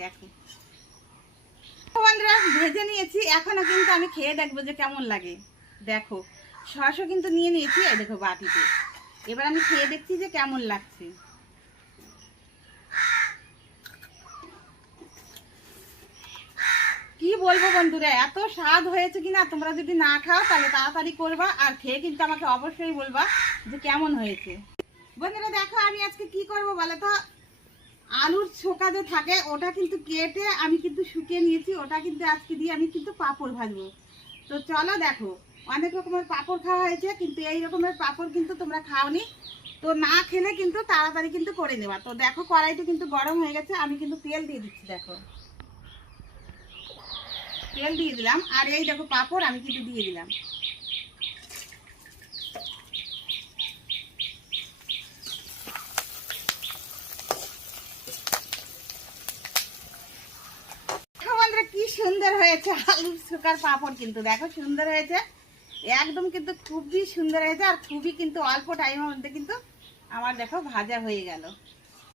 দেখো বন্ধুরা, ভেজে নিয়েছি, এখনো কিন্তু আমি খেয়ে দেখবো যে কেমন লাগে। দেখো সসও কিন্তু নিয়ে নিয়েছি, এই দেখো বাটিতে। এবার আমি খেয়ে দেখছি যে কেমন লাগছে। কি বলবো বন্ধুরা, এত স্বাদ হয়েছে কিনা, তোমরা যদি না খাও তাহলে তাড়াতাড়ি করবা আর খেয়ে কিন্তু আমাকে অবশ্যই বলবা যে কেমন হয়েছে। বন্ধুরা দেখো, আমি আজকে কি করব বলো তো, আলুর ছোকা যে থাকে ওটা কিন্তু কেটে আমি কিন্তু শুকিয়ে নিয়েছি, ওটা কিন্তু আজকে দিয়ে আমি কিন্তু পাঁপড় ভাজবো। তো চলো দেখো, অনেক রকমের পাঁপড় খাওয়া হয়েছে, কিন্তু এই রকমের পাঁপড় কিন্তু তোমরা খাওনি। তো না খেলে কিন্তু তাড়াতাড়ি কিন্তু করে নেবা। তো দেখো কড়াইটা কিন্তু গরম হয়ে গেছে, আমি কিন্তু তেল দিয়ে দিচ্ছি। দেখো তেল দিয়ে দিলাম, আর এই দেখো পাঁপড় আমি কিন্তু দিয়ে দিলাম। কি সুন্দর হয়েছে আলুর ছোকার পাঁপড়, কিন্তু দেখো সুন্দর হয়েছে একদম, কিন্তু খুবই সুন্দর হয়েছে। আর খুবই কিন্তু অল্প টাইমের মধ্যে কিন্তু আমার দেখো ভাজা হয়ে গেল।